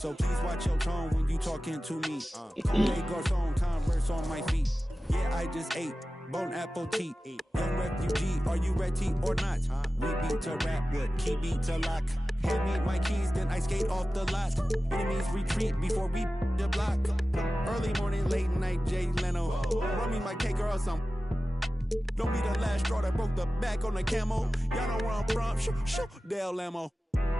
So please watch your tone when you talking to me. Kool-Aid Garcon, Converse on my feet. Yeah, I just ate bone apple tea. Young refugee, are you ready or not? We beat to rap with key beat to lock. Hand me my keys, then I skate off the lot. Enemies retreat before we the block. Early morning, late night, Jay Leno. Run me my cake or some. Don't be the last straw that broke the back on the camel. Y'all know where I'm from. Shoot, Dale Lamo.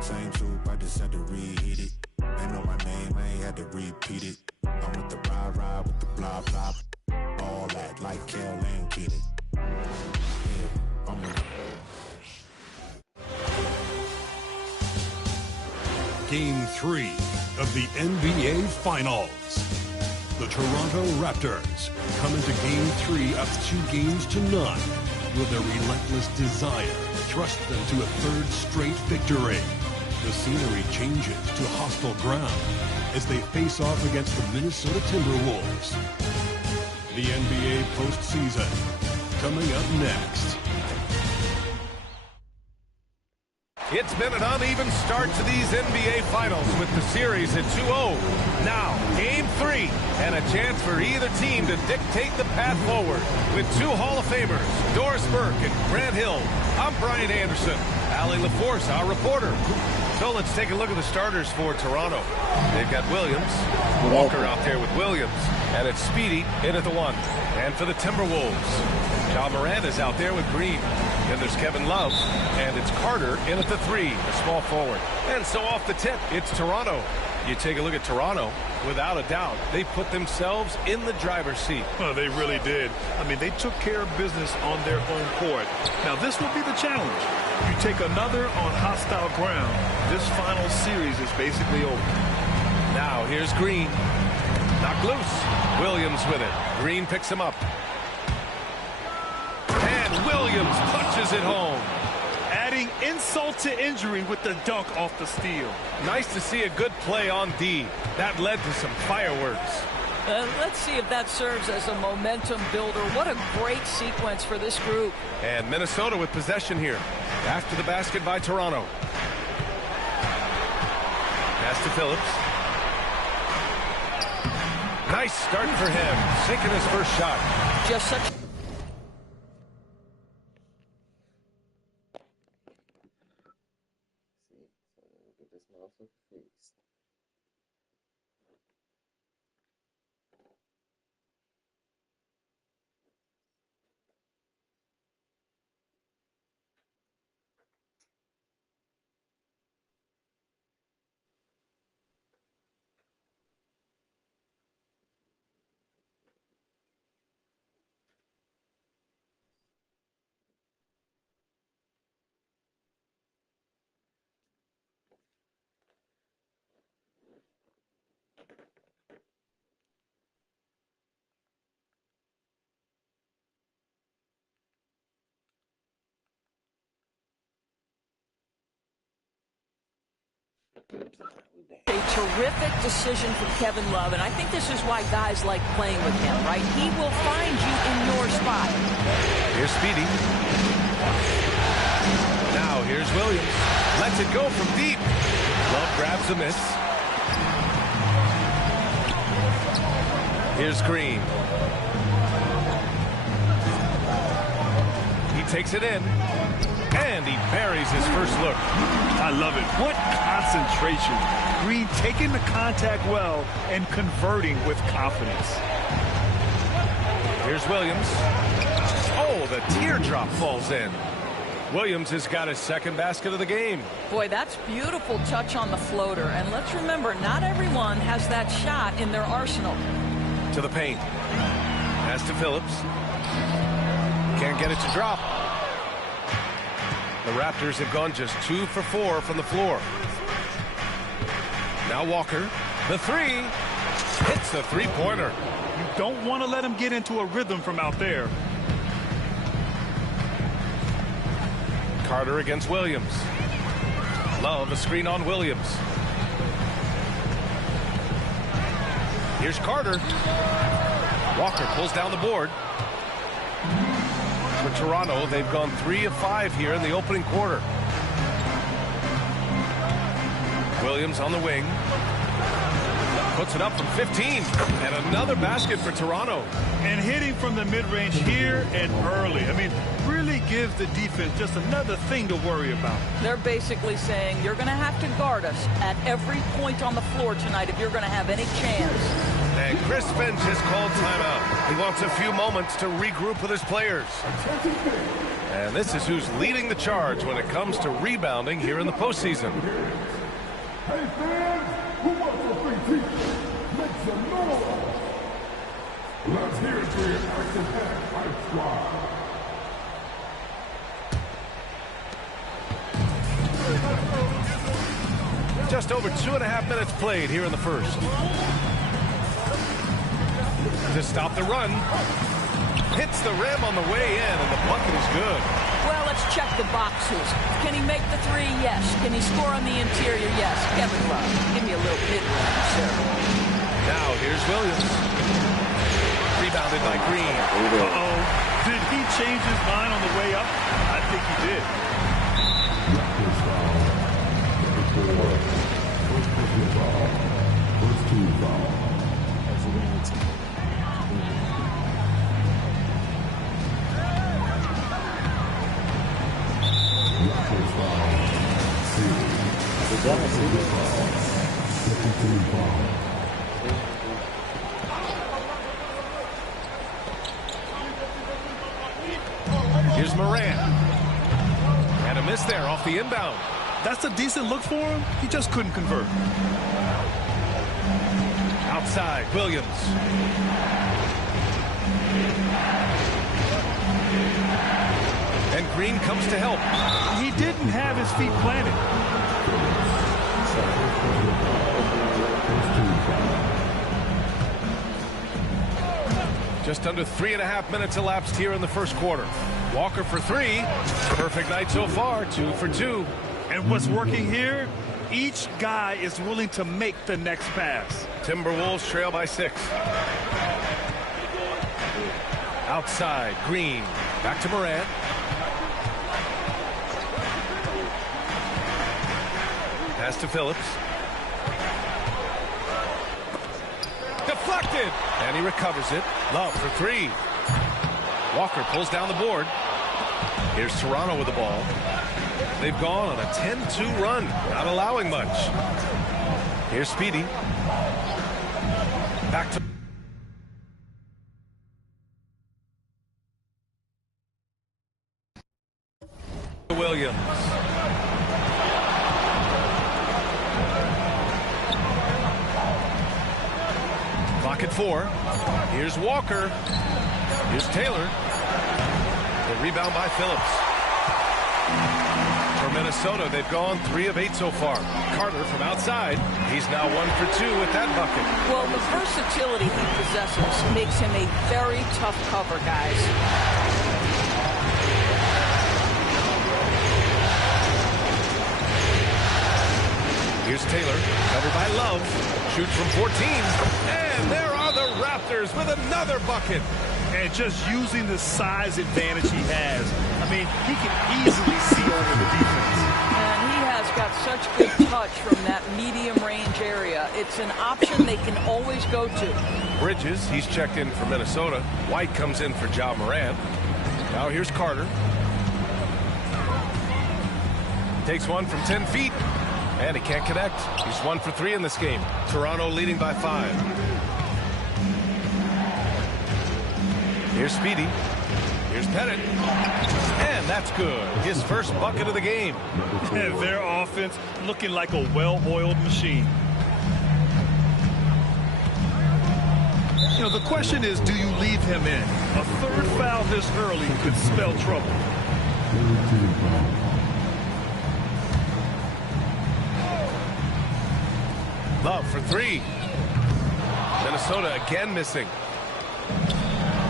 Same troop, I just had to reheat it. Ain't know my name, I ain't had to repeat it. I'm with the ride with the blah blah. All that like Kel and Keaton. Yeah, I'm with Game 3 of the NBA Finals. The Toronto Raptors come into Game 3 up 2-0. Will their relentless desire thrust them to a third straight victory? The scenery changes to hostile ground as they face off against the Minnesota Timberwolves. The NBA postseason coming up next. It's been an uneven start to these NBA Finals with the series at 2-0. Now, Game 3, and a chance for either team to dictate the path forward. With two Hall of Famers, Doris Burke and Grant Hill, I'm Brian Anderson. Allie LaForce, our reporter. So let's take a look at the starters for Toronto. They've got Williams, Walker out there with Williams, and it's Speedy in at the 1. And for the Timberwolves, Ja Morant is out there with Green. Then there's Kevin Love, and it's Carter in at the 3, the small forward. And so off the tip, it's Toronto. You take a look at Toronto, without a doubt, they put themselves in the driver's seat. Well, they really did. I mean, they took care of business on their own court. Now, this will be the challenge. You take another on hostile ground, this final series is basically over. Now, here's Green. Knocked loose. Williams with it. Green picks him up. And Williams punches it home. Adding insult to injury with the dunk off the steal. Nice to see a good play on D. That led to some fireworks. Let's see if that serves as a momentum builder. What a great sequence for this group. And Minnesota with possession here. After the basket by Toronto. Pass to Phillips. Nice start for him. Sinking his first shot. Just such... A terrific decision from Kevin Love, and I think this is why guys like playing with him, right? He will find you in your spot. Here's Speedy. Now here's Williams. Lets it go from deep. Love grabs a miss. Here's Green. He takes it in. And he buries his first look. I love it. What concentration. Green taking the contact well and converting with confidence. Here's Williams. Oh, the teardrop falls in. Williams has got his second basket of the game. Boy, that's beautiful touch on the floater. And let's remember, not everyone has that shot in their arsenal. To the paint. Pass to Phillips. Can't get it to drop. The Raptors have gone just 2 for 4 from the floor. Now Walker, the 3, hits the three-pointer. You don't want to let him get into a rhythm from out there. Carter against Williams. Love a screen on Williams. Here's Carter. Walker pulls down the board. For Toronto, they've gone 3 of 5 here in the opening quarter. Williams on the wing. Puts it up from 15. And another basket for Toronto. And hitting from the mid-range here and early. I mean, really gives the defense just another thing to worry about. They're basically saying you're going to have to guard us at every point on the floor tonight if you're going to have any chance. And Chris Finch has called timeout. He wants a few moments to regroup with his players. And this is who's leading the charge when it comes to rebounding here in the postseason. Hey fans, who wants a free t-shirt? Make some noise. Let's hear it for your Action Pack Hype Squad. Just over 2.5 minutes played here in the first. To stop the run. Hits the rim on the way in, and the bucket is good. Well, let's check the boxes. Can he make the three? Yes. Can he score on the interior? Yes. Kevin Love, give me a little mid-range, sir. Now, here's Williams. Rebounded by Green. Uh-oh. Did he change his mind on the way up? I think he did. Here's Moran. And a miss there off the inbound. That's a decent look for him. He just couldn't convert. Outside, Williams. And Green comes to help. He didn't have his feet planted. Just under 3.5 minutes elapsed here in the first quarter. Walker for three. Perfect night so far, 2 for 2. And what's working here, each guy is willing to make the next pass. Timberwolves trail by 6. Outside, Green. Back to Morant. Pass to Phillips. Deflected. And he recovers it. Love for three. Walker pulls down the board. Here's Toronto with the ball. They've gone on a 10-2 run, not allowing much. Here's Speedy. Back to Williams. Clock at 4. Here's Walker. Here's Taylor. The rebound by Phillips. For Minnesota, they've gone 3 of 8 so far. Carter from outside. He's now 1 for 2 with that bucket. Well, the versatility he possesses makes him a very tough cover, guys. Here's Taylor, covered by Love. Shoots from 14. And there are the Raptors with another bucket. And just using the size advantage he has. I mean, he can easily see over the defense. And he has got such good touch from that medium range area. It's an option they can always go to. Bridges, he's checked in for Minnesota. White comes in for Ja Morant. Now here's Carter. Takes one from 10 feet. And he can't connect. He's 1 for 3 in this game. Toronto leading by 5. Here's Speedy. Here's Pettit. And that's good. His first bucket of the game. And their offense looking like a well-oiled machine. You know, the question is, do you leave him in? A third foul this early could spell trouble. Love for 3. Minnesota again missing.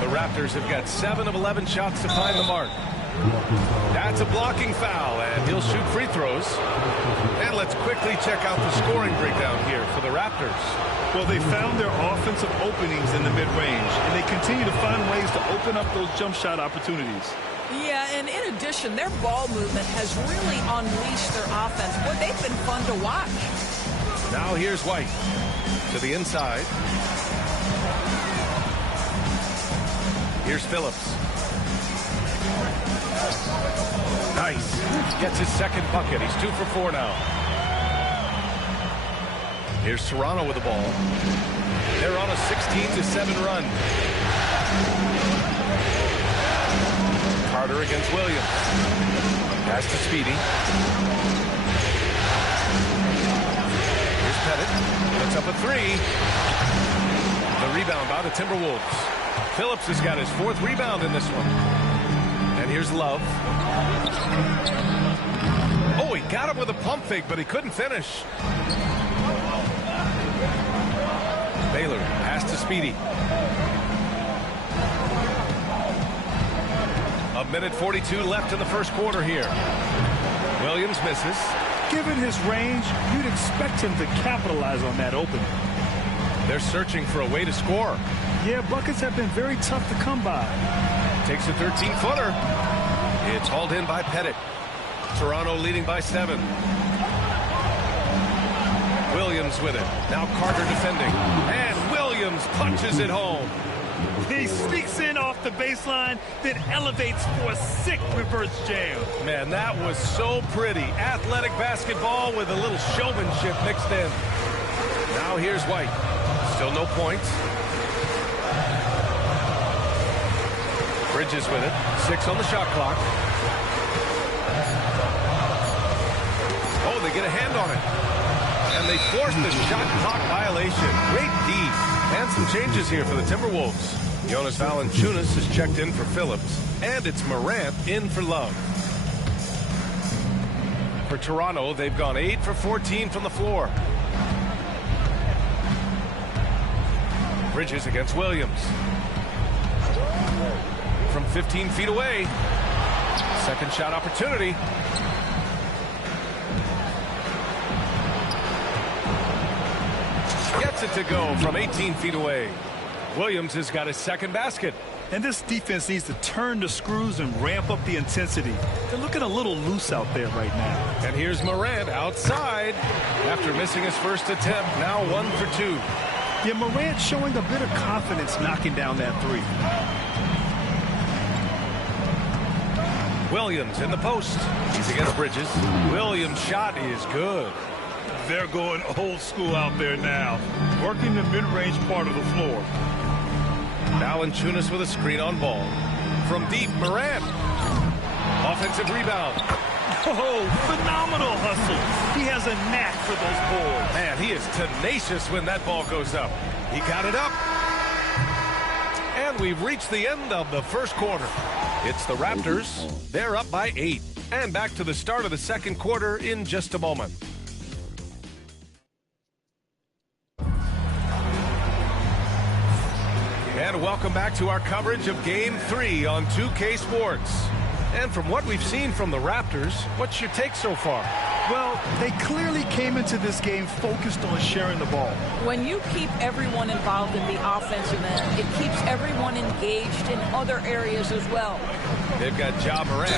The Raptors have got 7 of 11 shots to find the mark. That's a blocking foul, and he'll shoot free throws. And let's quickly check out the scoring breakdown here for the Raptors. Well, they found their offensive openings in the mid-range, and they continue to find ways to open up those jump shot opportunities. Yeah, and in addition, their ball movement has really unleashed their offense. Boy, they've been fun to watch. Now here's White. To the inside. Here's Phillips. Nice. Gets his second bucket. He's 2 for 4 now. Here's Toronto with the ball. They're on a 16-7 run. Carter against Williams. Pass to Speedy. Here's Pettit. Puts up a 3. The rebound by the Timberwolves. Phillips has got his 4th rebound in this one. And here's Love. Oh, he got him with a pump fake, but he couldn't finish. Baylor, pass to Speedy. A minute 42 left in the first quarter here. Williams misses. Given his range, you'd expect him to capitalize on that opening. They're searching for a way to score. Yeah, buckets have been very tough to come by. Takes a 13-footer. It's hauled in by Pettit. Toronto leading by 7. Williams with it. Now Carter defending. And Williams punches it home. He sneaks in off the baseline, then elevates for a sick reverse jam. Man, that was so pretty. Athletic basketball with a little showmanship mixed in. Now here's White. Still no points. Bridges with it. 6 on the shot clock. Oh, they get a hand on it. And they force the shot clock violation. Great D. And some changes here for the Timberwolves. Jonas Valanciunas is checked in for Phillips. And it's Morant in for Love. For Toronto, they've gone 8 for 14 from the floor. Bridges against Williams. From 15 feet away. Second shot opportunity. Gets it to go from 18 feet away. Williams has got his second basket. And this defense needs to turn the screws and ramp up the intensity. They're looking a little loose out there right now. And here's Morant outside. After missing his first attempt, now 1 for 2. Yeah, Morant showing a bit of confidence knocking down that 3. Williams in the post. He's against Bridges. Williams' shot is good. They're going old school out there now, working the mid-range part of the floor. Valanciunas with a screen on ball. From deep, Morant. Offensive rebound. Oh, phenomenal hustle. He has a knack for those boards. Man, he is tenacious when that ball goes up. He got it up. And we've reached the end of the first quarter. It's the Raptors. They're up by 8. And back to the start of the second quarter in just a moment. And welcome back to our coverage of Game 3 on 2K Sports. And from what we've seen from the Raptors, what's your take so far? Well, they clearly came into this game focused on sharing the ball. When you keep everyone involved in the offensive end, it keeps everyone engaged in other areas as well. They've got Ja Morant.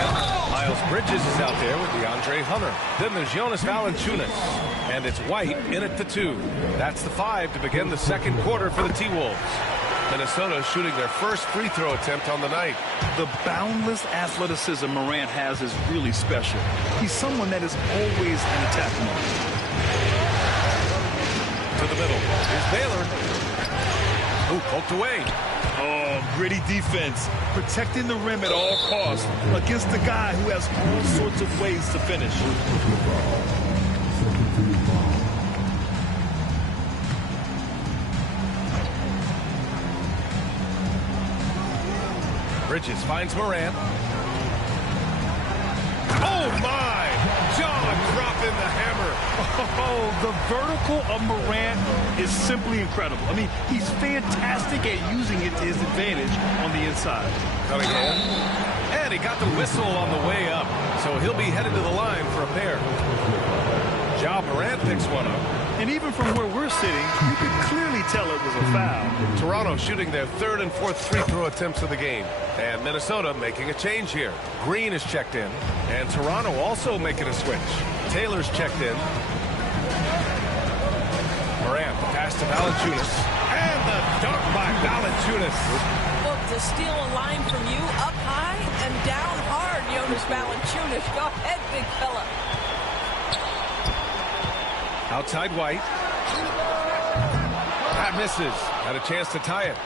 Miles Bridges is out there with DeAndre Hunter. Then there's Jonas Valanciunas. And it's White in at the 2. That's the 5 to begin the second quarter for the T-Wolves. Minnesota shooting their first free throw attempt on the night. The boundless athleticism Morant has is really special. He's someone that is always in attack mode. To the middle. Here's Baylor. Ooh, poked away. Oh, gritty defense. Protecting the rim at all costs against a guy who has all sorts of ways to finish. Bridges finds Morant. Oh, my! Jaw dropping the hammer. Oh, the vertical of Morant is simply incredible. I mean, he's fantastic at using it to his advantage on the inside. Cunningham. And he got the whistle on the way up, so he'll be headed to the line for a pair. Ja Morant picks one up. And even from where we're sitting, you can clearly tell it was a foul. Toronto shooting their third and fourth free throw attempts of the game. And Minnesota making a change here. Green is checked in. And Toronto also making a switch. Taylor's checked in. Morant, the pass Pass to Valanciunas. And the dunk by Valanciunas. Look, to steal a line from you, up high and down hard, Jonas Valanciunas. Go ahead, big fella. Outside White. That misses. Had a chance to tie it.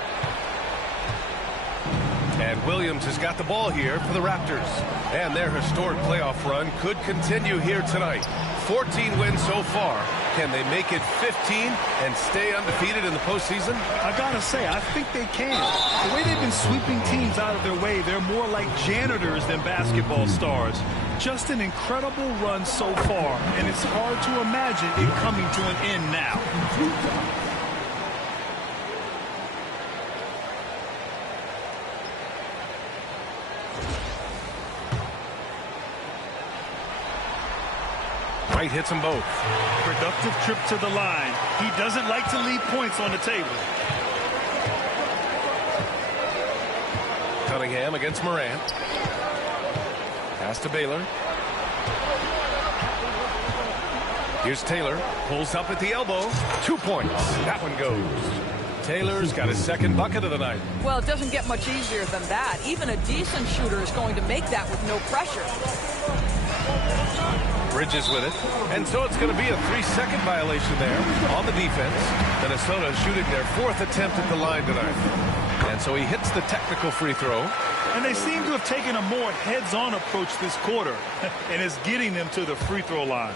And Williams has got the ball here for the Raptors. And their historic playoff run could continue here tonight. 14 wins so far. Can they make it 15 and stay undefeated in the postseason? I gotta say, I think they can. The way they've been sweeping teams out of their way, they're more like janitors than basketball stars. Just an incredible run so far, and it's hard to imagine it coming to an end now. White hits them both. Productive trip to the line. He doesn't like to leave points on the table. Cunningham against Morant. Pass to Baylor. Here's Taylor. Pulls up at the elbow. 2 points. That one goes. Taylor's got his second bucket of the night. Well, it doesn't get much easier than that. Even a decent shooter is going to make that with no pressure. Bridges with it. And so it's going to be a 3-second violation there on the defense. Minnesota shooting their 4th attempt at the line tonight. And so he hits the technical free throw. And they seem to have taken a more heads-on approach this quarter. And it's getting them to the free throw line.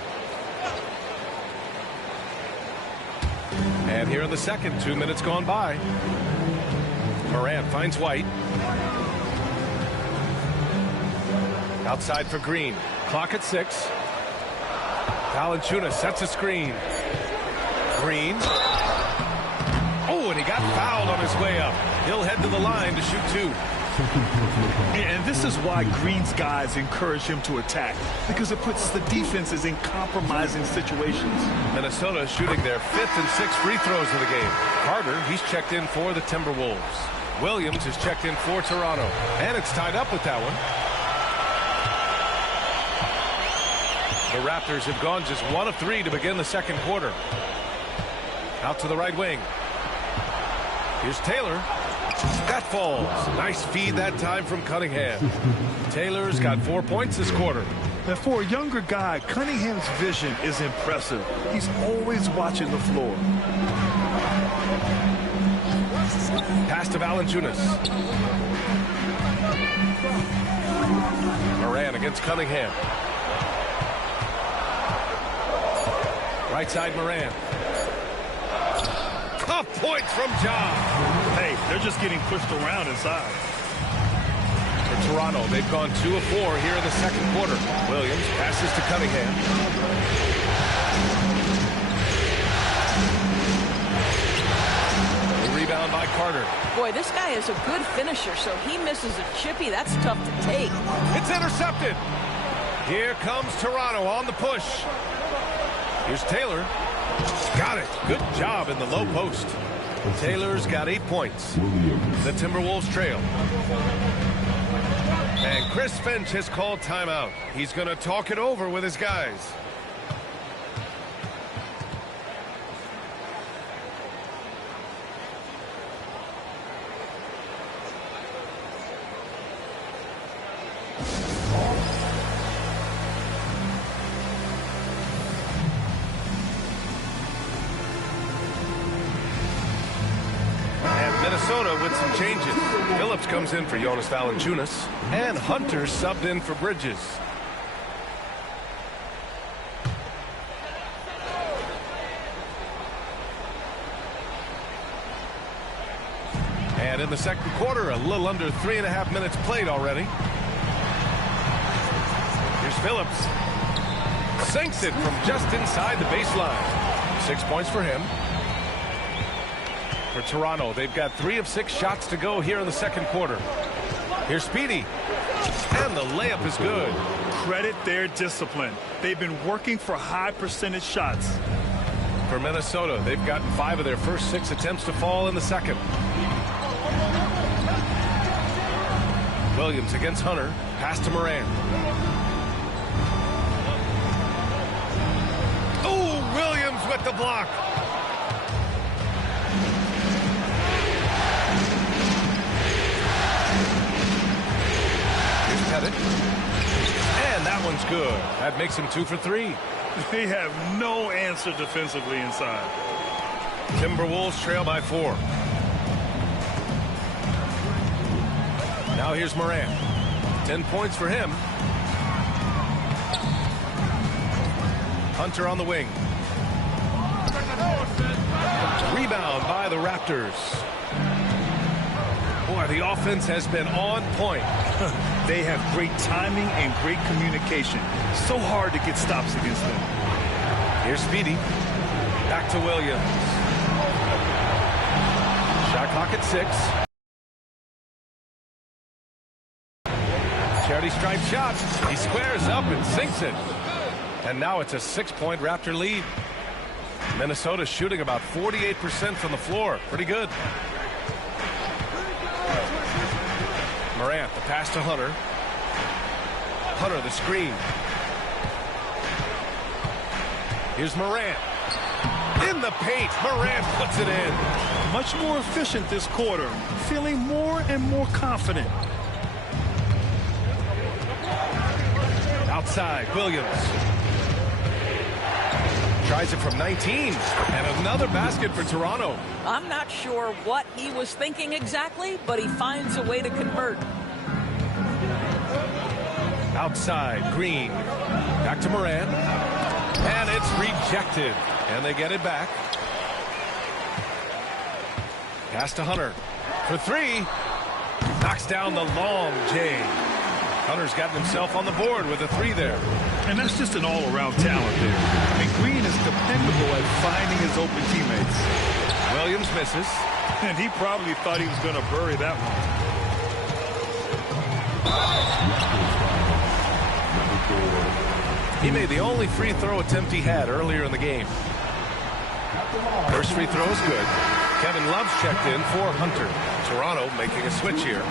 And here in the second, 2 minutes gone by. Morant finds White. Outside for Green. Clock at 6. Valanciunas sets a screen. Green. Oh, and he got fouled on his way up. He'll head to the line to shoot 2. And this is why Green's guys encourage him to attack, because it puts the defenses in compromising situations. Minnesota shooting their 5th and 6th free throws of the game. Carter, he's checked in for the Timberwolves. Williams is checked in for Toronto. And it's tied up with that one. The Raptors have gone just 1 of 3 to begin the second quarter. Out to the right wing. Here's Taylor. That falls. Nice feed that time from Cunningham. Taylor's got 4 points this quarter. And for a younger guy, Cunningham's vision is impressive. He's always watching the floor. Pass to Valanciunas. Morant against Cunningham. Right side Morant. Tough points from John. Hey, they're just getting pushed around inside. For Toronto, they've gone 2 of 4 here in the second quarter. Williams passes to Cunningham. The rebound by Carter. Boy, this guy is a good finisher, so he misses a chippy. That's tough to take. It's intercepted. Here comes Toronto on the push. Here's Taylor. Got it. Good job in the low post. Taylor's got 8 points. The Timberwolves trail. And Chris Finch has called timeout. He's going to talk it over with his guys. Minnesota with some changes. Phillips comes in for Jonas Valanciunas, and Hunter subbed in for Bridges. And in the second quarter, a little under 3.5 minutes played already. Here's Phillips. Sinks it from just inside the baseline. 6 points for him. For Toronto, they've got 3 of 6 shots to go here in the second quarter. Here's Speedy. And the layup is good. Credit their discipline. They've been working for high percentage shots. For Minnesota, they've gotten 5 of their first 6 attempts to fall in the second. Williams against Hunter. Pass to Morant. Oh, Williams with the block. good. That makes him 2 for 3. They have no answer defensively inside. Timberwolves trail by 4. Now here's Morant. 10 points for him. Hunter on the wing. Rebound by the Raptors. Boy, the offense has been on point. They have great timing and great communication. So hard to get stops against them. Here's Speedy. Back to Williams. Shot clock at 6. Charity stripe shot. He squares up and sinks it. And now it's a 6-point Raptor lead. Minnesota shooting about 48% from the floor. Pretty good. Morant, the pass to Hunter. Hunter, the screen. Here's Morant. In the paint, Morant puts it in. Much more efficient this quarter. Feeling more and more confident. Outside, Williams. Tries it from 19. And another basket for Toronto. I'm not sure what he was thinking exactly, but he finds a way to convert. Outside, Green. Back to Morant. And it's rejected. And they get it back. Pass to Hunter. For 3. Knocks down the long J. Hunter's gotten himself on the board with a 3 there. And that's just an all-around talent there. I mean, Green is dependable at finding his open teammates. Williams misses. And he probably thought he was going to bury that one. He made the only free throw attempt he had earlier in the game. First free throw is good. Kevin Love's checked in for Hunter. Toronto making a switch here.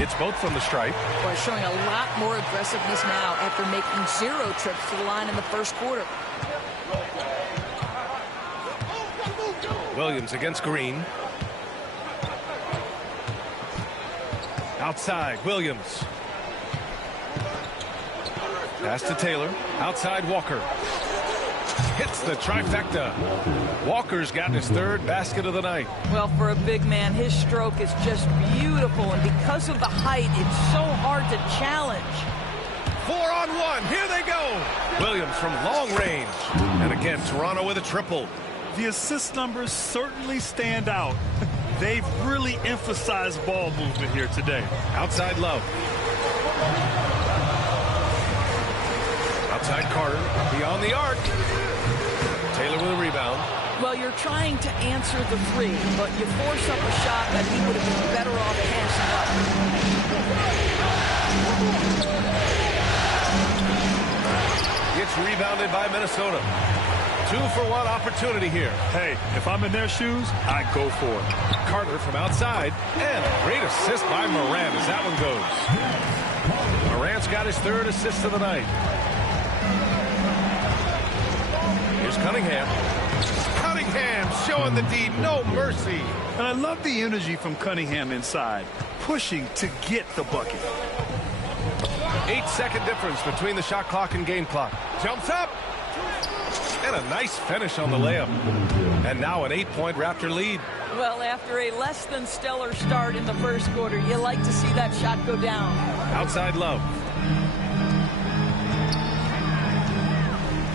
It's both from the stripe. Boy, showing a lot more aggressiveness now after making 0 trips to the line in the first quarter. Williams against Green. Outside, Williams. Pass to Taylor. Outside, Walker. Hits the trifecta. Walker's gotten his 3rd basket of the night. Well, for a big man, his stroke is just beautiful, and because of the height, it's so hard to challenge. 4-on-1. Here they go. Williams from long range. And again, Toronto with a triple. The assist numbers certainly stand out. They've really emphasized ball movement here today. Outside Love. Outside Carter. Beyond the arc. Taylor with a rebound. Well, you're trying to answer the 3, but you force up a shot that he would have been better off passing up. It's rebounded by Minnesota. 2-for-1 opportunity here. Hey, if I'm in their shoes, I go for it. Carter from outside. And a great assist by Morant as that one goes. Morant's got his 3rd assist of the night. Here's Cunningham. Cunningham showing the D no mercy. And I love the energy from Cunningham inside, pushing to get the bucket. 8-second difference between the shot clock and game clock. Jumps up. And a nice finish on the layup. And now an 8-point Raptor lead. Well, after a less than stellar start in the first quarter, you like to see that shot go down. Outside Love.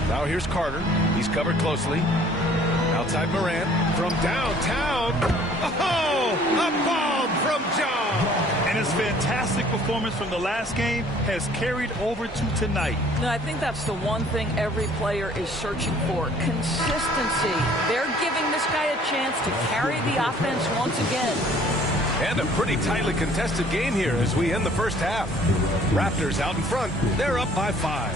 Now here's Carter. He's covered closely. Outside Morant. From downtown. Oh, a bomb from John. And his fantastic performance from the last game has carried over to tonight. No, I think that's the one thing every player is searching for. Consistency. They're giving this guy a chance to carry the offense once again. And a pretty tightly contested game here as we end the first half. Raptors out in front. They're up by 5.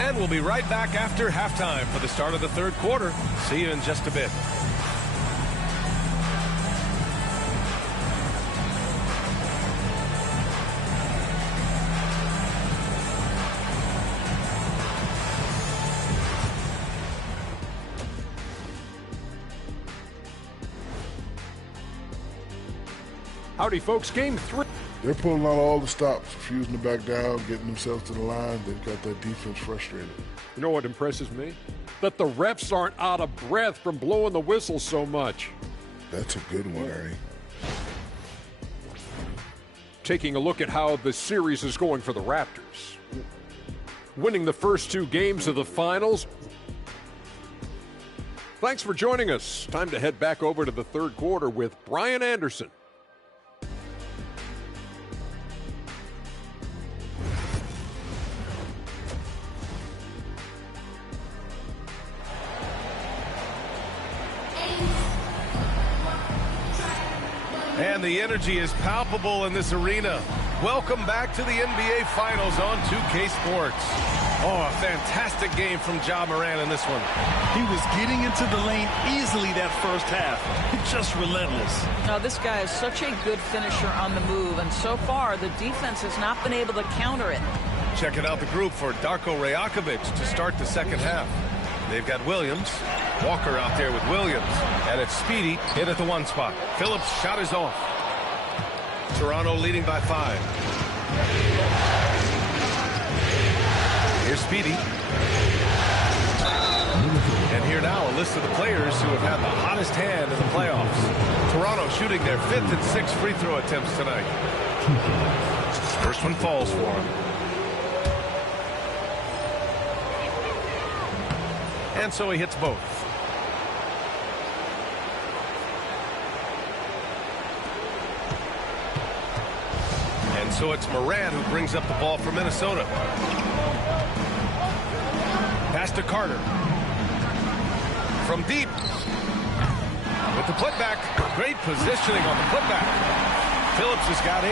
And we'll be right back after halftime for the start of the 3rd quarter. See you in just a bit. Howdy, folks. Game 3. They're pulling out all the stops, refusing to back down, getting themselves to the line. They've got that defense frustrated. You know what impresses me? That the refs aren't out of breath from blowing the whistle so much. That's a good one, Ernie. Taking a look at how the series is going for the Raptors. Winning the first 2 games of the finals. Thanks for joining us. Time to head back over to the third quarter with Brian Anderson. And the energy is palpable in this arena. Welcome back to the NBA Finals on 2K Sports. Oh, a fantastic game from Ja Morant in this one. He was getting into the lane easily that first half. Just relentless. Now, this guy is such a good finisher on the move, and so far the defense has not been able to counter it. Checking out the group for Darko Rajakovic to start the second half. They've got Williams, Walker out there with Williams, and it's Speedy in at the 1 spot. Phillips' shot is off. Toronto leading by 5. Here's Speedy. And here now a list of the players who have had the hottest hand in the playoffs. Toronto shooting their 5th and 6th free throw attempts tonight. First one falls for him. And so he hits both. And so it's Morant who brings up the ball for Minnesota. Pass to Carter. From deep. With the putback. Great positioning on the putback. Phillips has got 8.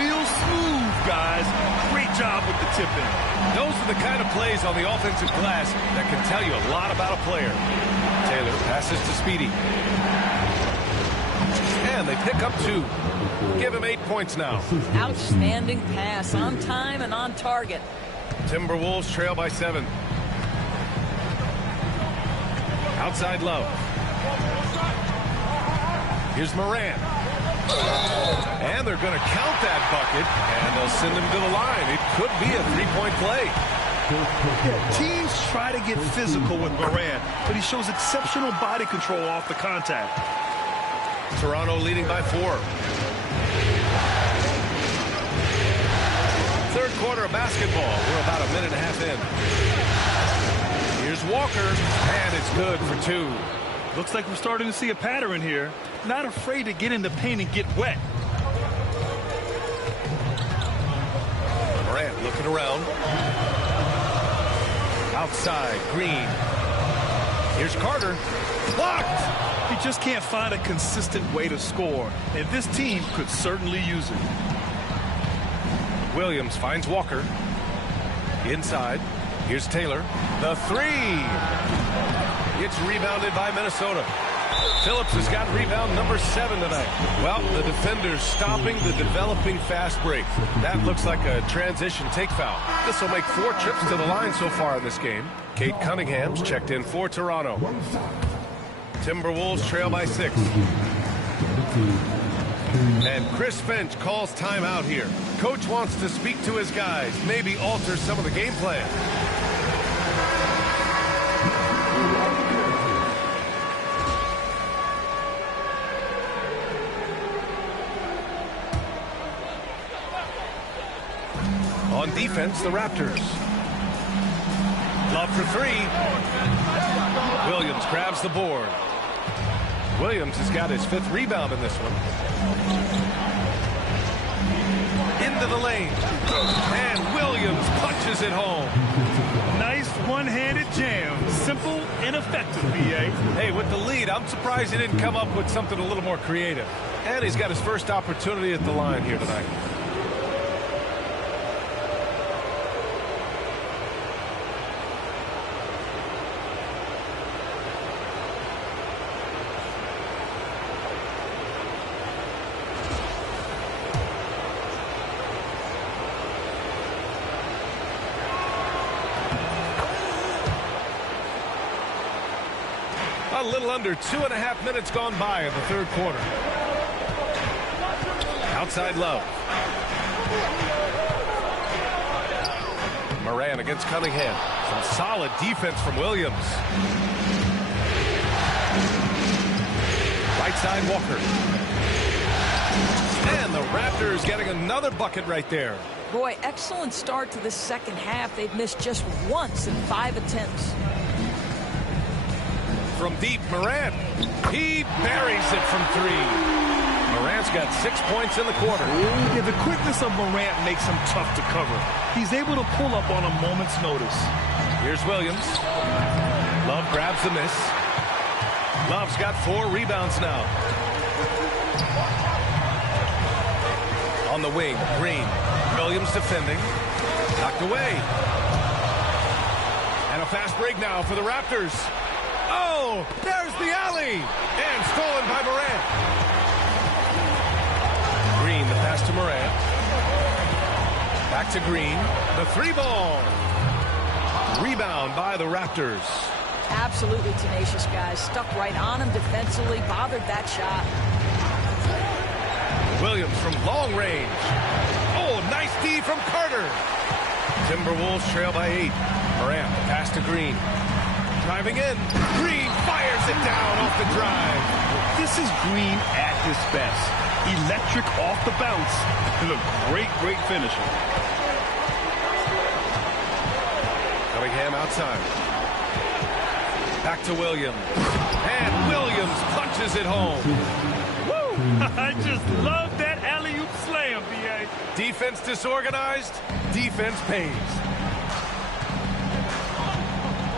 Real smooth, guys. Great job with the tip-in. Those are the kind of plays on the offensive glass that can tell you a lot about a player. Taylor passes to Speedy. And they pick up 2. Give him 8 points now. Outstanding pass, on time and on target. Timberwolves trail by 7. Outside Love. Here's Morant. And they're going to count that bucket, and they'll send him to the line. It could be a 3-point play. Yeah, teams try to get physical with Morant, but he shows exceptional body control off the contact. Toronto leading by 4. Third quarter of basketball. We're about a minute and a half in. Here's Walker, and it's good for 2. Looks like we're starting to see a pattern here. Not afraid to get in the paint and get wet. Morant looking around. Outside, Green. Here's Carter. Blocked! He just can't find a consistent way to score, and this team could certainly use it. Williams finds Walker. Inside. Here's Taylor. The 3! It's rebounded by Minnesota. Phillips has got rebound number 7 tonight. Well, the defender's stopping the developing fast break. That looks like a transition take foul. This will make 4 trips to the line so far in this game. Kate Cunningham's checked in for Toronto. Timberwolves trail by 6. And Chris Finch calls timeout here. Coach wants to speak to his guys, maybe alter some of the game plan. On defense, the Raptors. Love for 3. Williams grabs the board. Williams has got his 5th rebound in this one. Into the lane. And Williams punches it home. Nice one-handed jam. Simple and effective, B.A. Hey, with the lead, I'm surprised he didn't come up with something a little more creative. And he's got his first opportunity at the line here tonight. A little under 2.5 minutes gone by in the third quarter. Outside Love. Moran against Cunningham. Some solid defense from Williams. Right side Walker. And the Raptors getting another bucket right there. Boy, excellent start to the second half. They've missed just once in 5 attempts. From deep, Moran. He buries it from 3. Morant's got 6 points in the quarter. Yeah, the quickness of Morant makes him tough to cover. He's able to pull up on a moment's notice. Here's Williams. Love grabs the miss. Love's got 4 rebounds now. On the wing, Green. Williams defending. Knocked away. And a fast break now for the Raptors. Oh, there's the alley. And stolen by Morant. Green, the pass to Morant. Back to Green. The 3-ball. Rebound by the Raptors. Absolutely tenacious, guys. Stuck right on him defensively, bothered that shot. Williams from long range. Oh, nice D from Carter. Timberwolves trail by 8. Morant, pass to Green. Driving in. Green fires it down off the drive. This is Green at his best. Electric off the bounce. And a great finisher. Cunningham outside. Back to Williams. And Williams punches it home. I just love that alley-oop slam, B.A. Defense disorganized. Defense pays.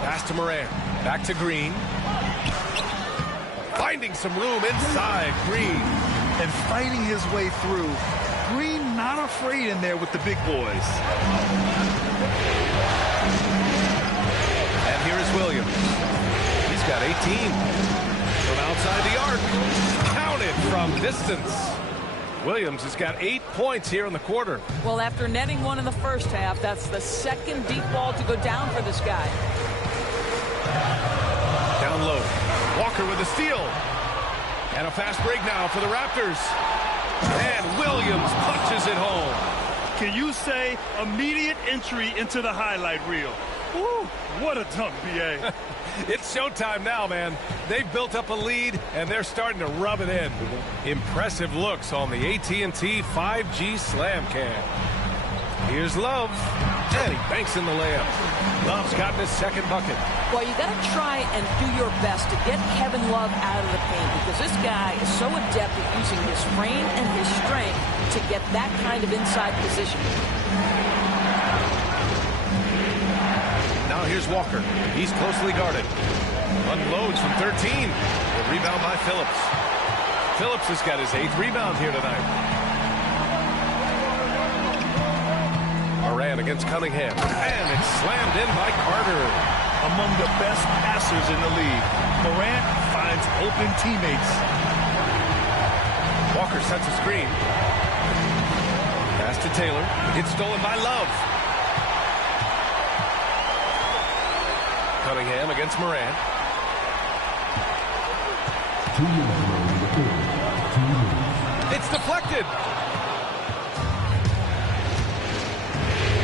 Pass to Moran. Back to Green. Finding some room inside. Green. And fighting his way through. Green not afraid in there with the big boys. And here is Williams. He's got 18. From outside the arc. Counted from distance. Williams has got 8 points here in the quarter. Well, after netting one in the first half, that's the second deep ball to go down for this guy. Down low. Walker with a steal. And a fast break now for the Raptors. And Williams punches it home. Can you say immediate entry into the highlight reel? Woo, what a dunk, B.A. It's showtime now, man. They've built up a lead, and they're starting to rub it in. Impressive looks on the AT&T 5G Slam Cam. Here's Love. And he banks in the layup. Love's gotten his second bucket. Well, you got to try and do your best to get Kevin Love out of the paint because this guy is so adept at using his frame and his strength to get that kind of inside position. Now here's Walker. He's closely guarded. Unloads from 13. The rebound by Phillips. Phillips has got his 8th rebound here tonight. Moran against Cunningham. And it's slammed in by Carter. Among the best passers in the league. Morant finds open teammates. Walker sets a screen. Pass to Taylor. It's stolen by Love. Cunningham against Moran. It's deflected.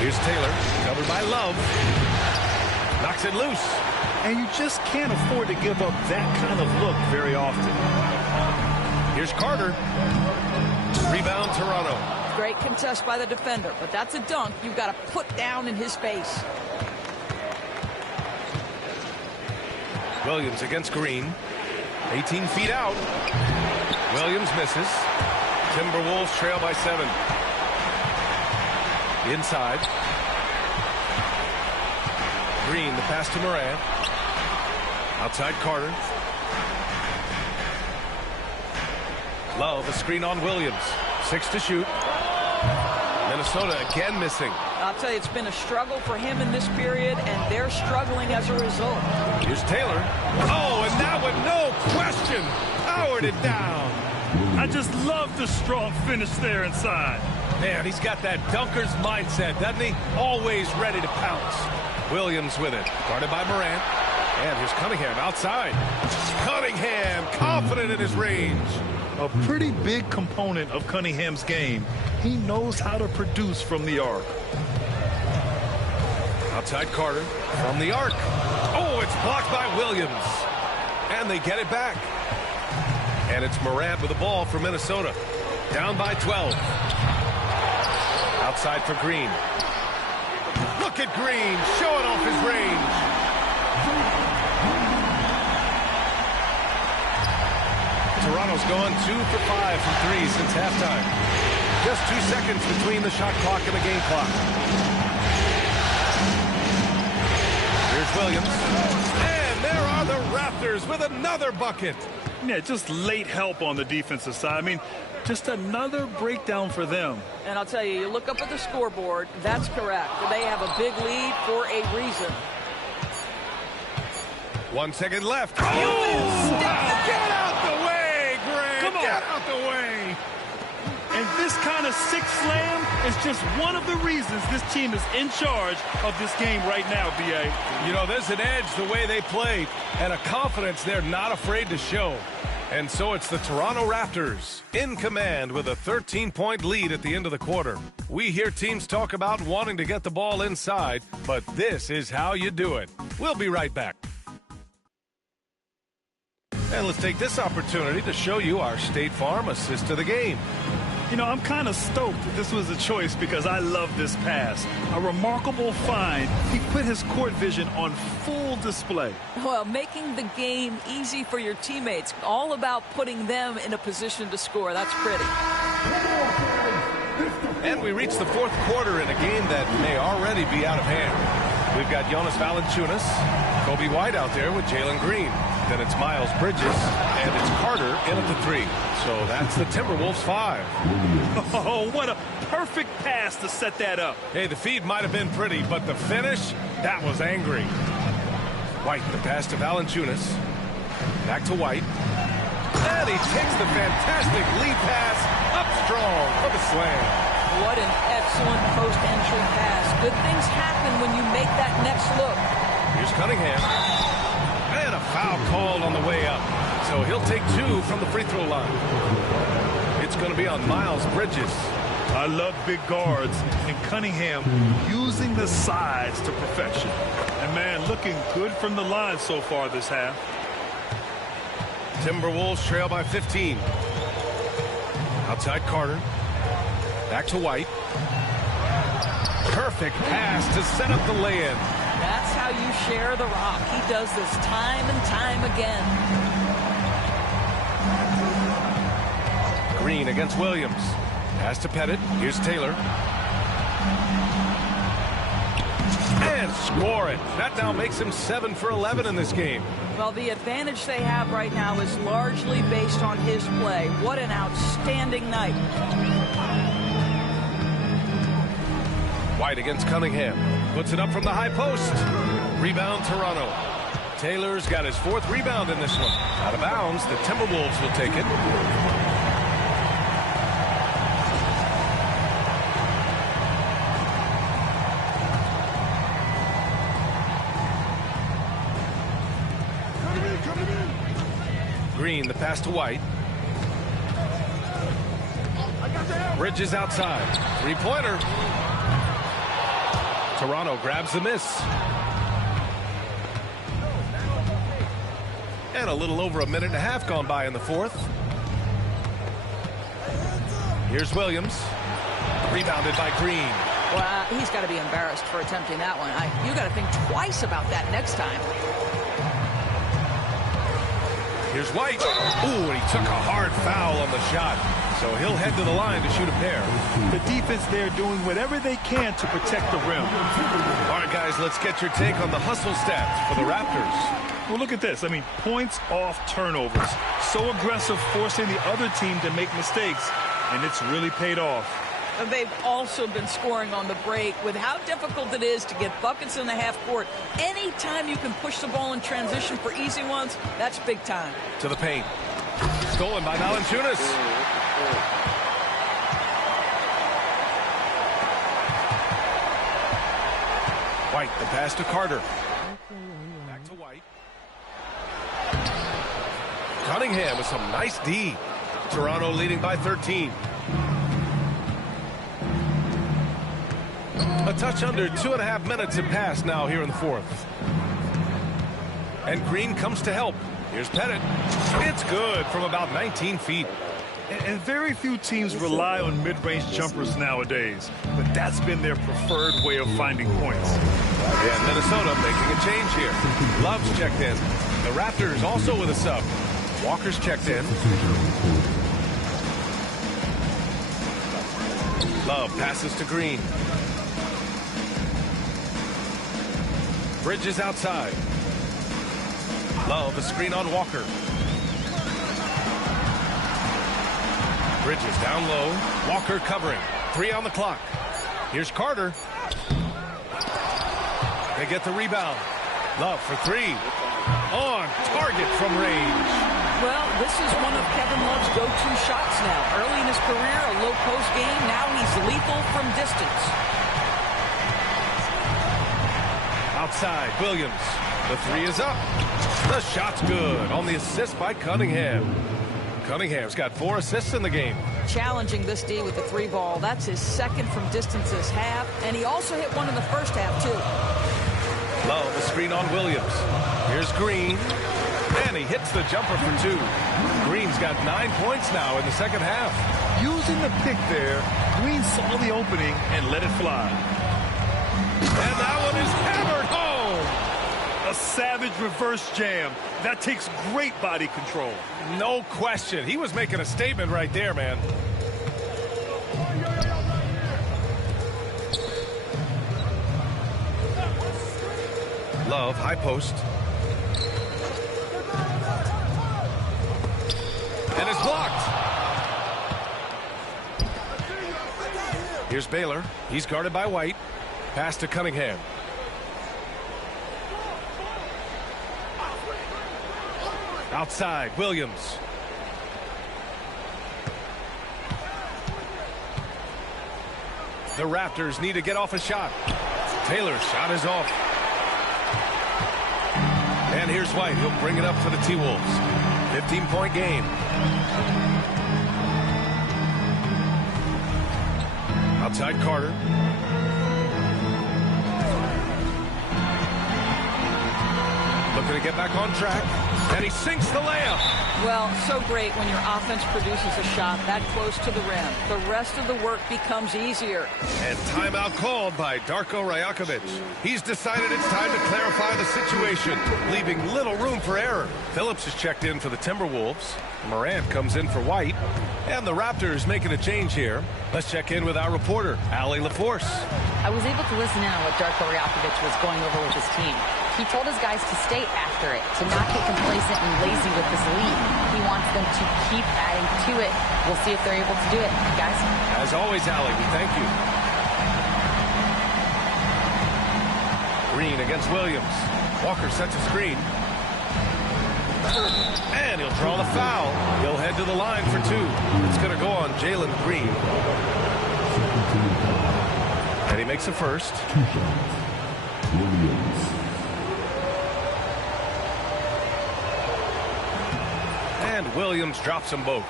Here's Taylor, covered by Love. Knocks it loose. And you just can't afford to give up that kind of look very often. Here's Carter. Rebound, Toronto. Great contest by the defender, but that's a dunk you've got to put down in his face. Williams against Green. 18 feet out. Williams misses. Timberwolves trail by 7. Inside. Green, the pass to Moran. Outside Carter. Love, a screen on Williams. 6 to shoot. Minnesota again missing. I'll tell you, it's been a struggle for him in this period, and they're struggling as a result. Here's Taylor. Oh, and that one, no question, powered it down. I just love the strong finish there inside. Man, he's got that dunker's mindset, doesn't he? Always ready to pounce. Williams with it, guarded by Morant. And here's Cunningham outside. Cunningham, confident in his range. A pretty big component of Cunningham's game. He knows how to produce from the arc. Outside Carter from the arc. Oh, it's blocked by Williams. And they get it back. And it's Morant with the ball for Minnesota. Down by 12. Outside for Green. Look at Green showing off his range. Toronto's gone 2 for 5 from 3 since halftime. Just 2 seconds between the shot clock and the game clock. Here's Williams. And there are the Raptors with another bucket. Yeah, just late help on the defensive side. I mean, just another breakdown for them. And I'll tell you, you look up at the scoreboard, that's correct. They have a big lead for a reason. 1 second left. Oh! Get out the way, Greg! Come on. Get out the way! And this kind of sick slam is just one of the reasons this team is in charge of this game right now, B.A. You know, there's an edge the way they play and a confidence they're not afraid to show. And so it's the Toronto Raptors in command with a 13-point lead at the end of the quarter. We hear teams talk about wanting to get the ball inside, but this is how you do it. We'll be right back. And let's take this opportunity to show you our State Farm assist to the game. You know, I'm kind of stoked this was a choice because I love this pass. A remarkable find. He put his court vision on full display. Well, making the game easy for your teammates. All about putting them in a position to score. That's pretty. And we reach the fourth quarter in a game that may already be out of hand. We've got Jonas Valanciunas, Kobe White out there with Jalen Green. Then it's Miles Bridges, and it's Carter in at the 3. So that's the Timberwolves 5. Oh, what a perfect pass to set that up. Hey, the feed might have been pretty, but the finish, that was angry. White, the pass to Valanciunas. Back to White. And he takes the fantastic lead pass up strong for the slam. What an excellent post-entry pass. Good things happen when you make that next look. Here's Cunningham. And a foul called on the way up. So he'll take 2 from the free throw line. It's going to be on Miles Bridges. I love big guards, and Cunningham using the sides to perfection. And, man, looking good from the line so far this half. Timberwolves trail by 15. Outside Carter. Back to White. Perfect pass to set up the lay-in. That's how you share the rock. He does this time and time again. Green against Williams. Pass to Pettit. Here's Taylor. And score it. That now makes him 7 for 11 in this game. Well, the advantage they have right now is largely based on his play. What an outstanding night. White against Cunningham. Puts it up from the high post. Rebound Toronto. Taylor's got his 4th rebound in this one. Out of bounds. The Timberwolves will take it. Green, the pass to White. Bridges outside. 3-pointer. Toronto grabs the miss. And a little over a minute and a half gone by in the 4th. Here's Williams. Rebounded by Green. Well, he's got to be embarrassed for attempting that one. You got to think twice about that next time. Here's White. Ooh, and he took a hard foul on the shot. So he'll head to the line to shoot a pair. The defense there doing whatever they can to protect the rim. All right, guys, let's get your take on the hustle stats for the Raptors. Well, look at this. I mean, points off turnovers. So aggressive, forcing the other team to make mistakes. And it's really paid off. And they've also been scoring on the break. With how difficult it is to get buckets in the half court, anytime you can push the ball in transition for easy ones, that's big time. To the paint. Stolen by Valanciunas. White, the pass to Carter. Back to White. Cunningham with some nice D. Toronto leading by 13. A touch under 2.5 minutes have passed now here in the fourth. And Green comes to help. Here's Pettit. It's good from about 19 feet. And very few teams rely on mid-range jumpers nowadays, but that's been their preferred way of finding points. And Minnesota making a change here. Love's checked in. The Raptors also with a sub. Walker's checked in. Love passes to Green. Bridges outside. Love, a screen on Walker. Bridges down low. Walker covering. 3 on the clock. Here's Carter. They get the rebound. Love for 3. On target from range. Well, this is one of Kevin Love's go-to shots now. Early in his career, a low post game. Now he's lethal from distance. Outside, Williams. The 3 is up. The shot's good on the assist by Cunningham. Cunningham's got 4 assists in the game. Challenging this D with the 3 ball. That's his second from distance this half. And he also hit one in the first half, too. Love, a screen on Williams. Here's Green. And he hits the jumper for 2. Green's got 9 points now in the second half. Using the pick there, Green saw the opening and let it fly. And that one is hammered home. A savage reverse jam. That takes great body control. No question. He was making a statement right there, man. Love, high post. And it's blocked. Here's Baylor. He's guarded by White. Pass to Cunningham. Outside, Williams. The Raptors need to get off a shot. Taylor's shot is off. And here's White. He'll bring it up for the T-Wolves. 15-point game. Outside Carter. Looking to get back on track. And he sinks the layup. Well, so great when your offense produces a shot that close to the rim. The rest of the work becomes easier. And timeout called by Darko Rajakovic. He's decided it's time to clarify the situation, leaving little room for error. Phillips is checked in for the Timberwolves. Morant comes in for White. And the Raptors making a change here. Let's check in with our reporter, Allie LaForce. I was able to listen in on what Darko Rajakovic was going over with his team. He told his guys to stay after it, to not get complacent and lazy with this lead. He wants them to keep adding to it. We'll see if they're able to do it, guys. As always, Allie, we thank you. Green against Williams. Walker sets a screen. And he'll draw the foul. He'll head to the line for 2. It's going to go on Jalen Green. And he makes a first. Williams. And Williams drops them both.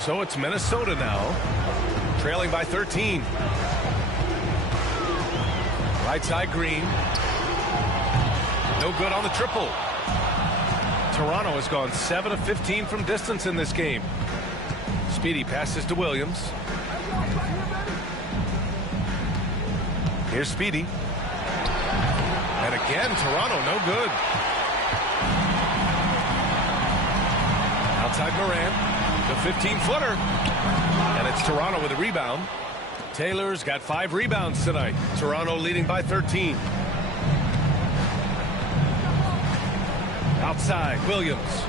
So it's Minnesota now, trailing by 13. Right side Green. No good on the triple. Toronto has gone 7 of 15 from distance in this game. Speedy passes to Williams. Here's Speedy. And again, Toronto no good. Outside Morant, the 15-footer. And it's Toronto with a rebound. Taylor's got 5 rebounds tonight. Toronto leading by 13. Outside, Williams.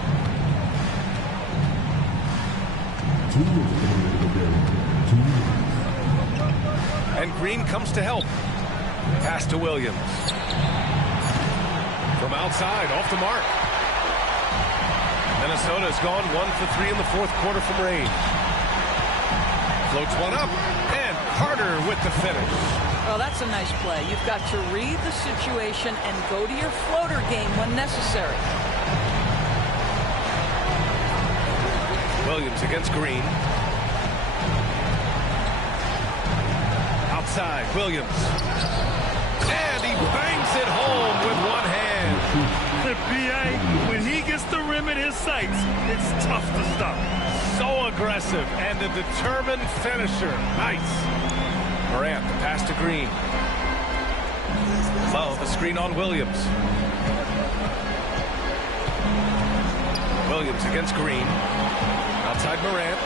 And Green comes to help. Pass to Williams. From outside, off the mark. Minnesota's gone 1 for 3 in the fourth quarter from range. Floats one up, and Carter with the finish. Well, that's a nice play. You've got to read the situation and go to your floater game when necessary. Williams against Green. Outside, Williams. And he bangs it home with one hand. The B.A., when he gets the rim in his sights, it's tough to stop. So aggressive and a determined finisher. Nice. Morant, the pass to Green. Love, the screen on Williams. Williams against Green. Outside Morant.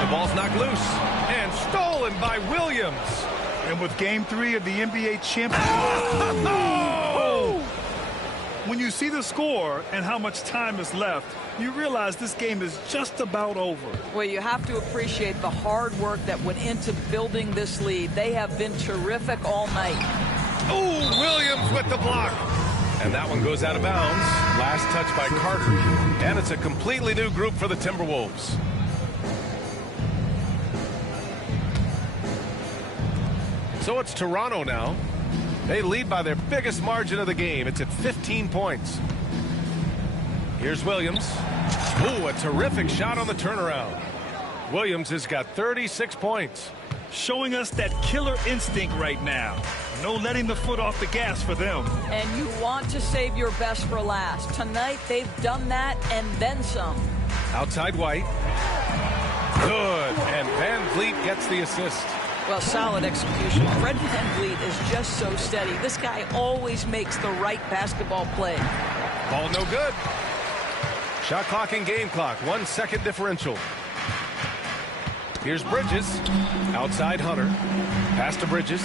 The ball's knocked loose and stolen by Williams. And with Game 3 of the NBA Championship, when you see the score and how much time is left, you realize this game is just about over. Well, you have to appreciate the hard work that went into building this lead. They have been terrific all night. Oh, Williams with the block. And that one goes out of bounds. Last touch by Carter. And it's a completely new group for the Timberwolves. So it's Toronto now. They lead by their biggest margin of the game. It's at 15 points. Here's Williams. Ooh, a terrific shot on the turnaround. Williams has got 36 points. Showing us that killer instinct right now. No letting the foot off the gas for them. And you want to save your best for last. Tonight, they've done that and then some. Outside White. Good. And Van Vliet gets the assist. Well, solid execution. Fred VanVleet is just so steady. This guy always makes the right basketball play. Ball no good. Shot clock and game clock. 1 second differential. Here's Bridges. Outside Hunter. Pass to Bridges.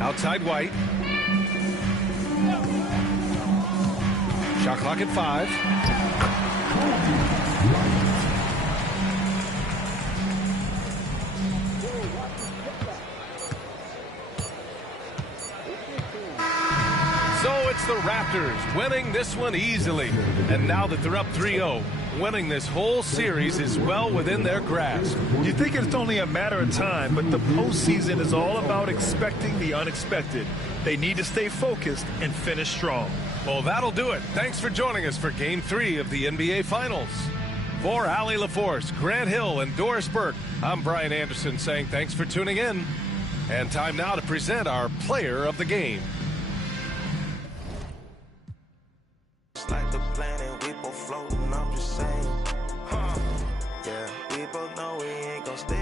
Outside White. Shot clock at 5. So it's the Raptors winning this one easily. And now that they're up 3-0, winning this whole series is well within their grasp. You think it's only a matter of time, but the postseason is all about expecting the unexpected. They need to stay focused and finish strong. Well, that'll do it. Thanks for joining us for Game 3 of the NBA Finals. For Allie LaForce, Grant Hill, and Doris Burke, I'm Brian Anderson saying thanks for tuning in. And time now to present our player of the game. Like the planet, we both floating, I'm just saying. Yeah, we both know we ain't gonna stay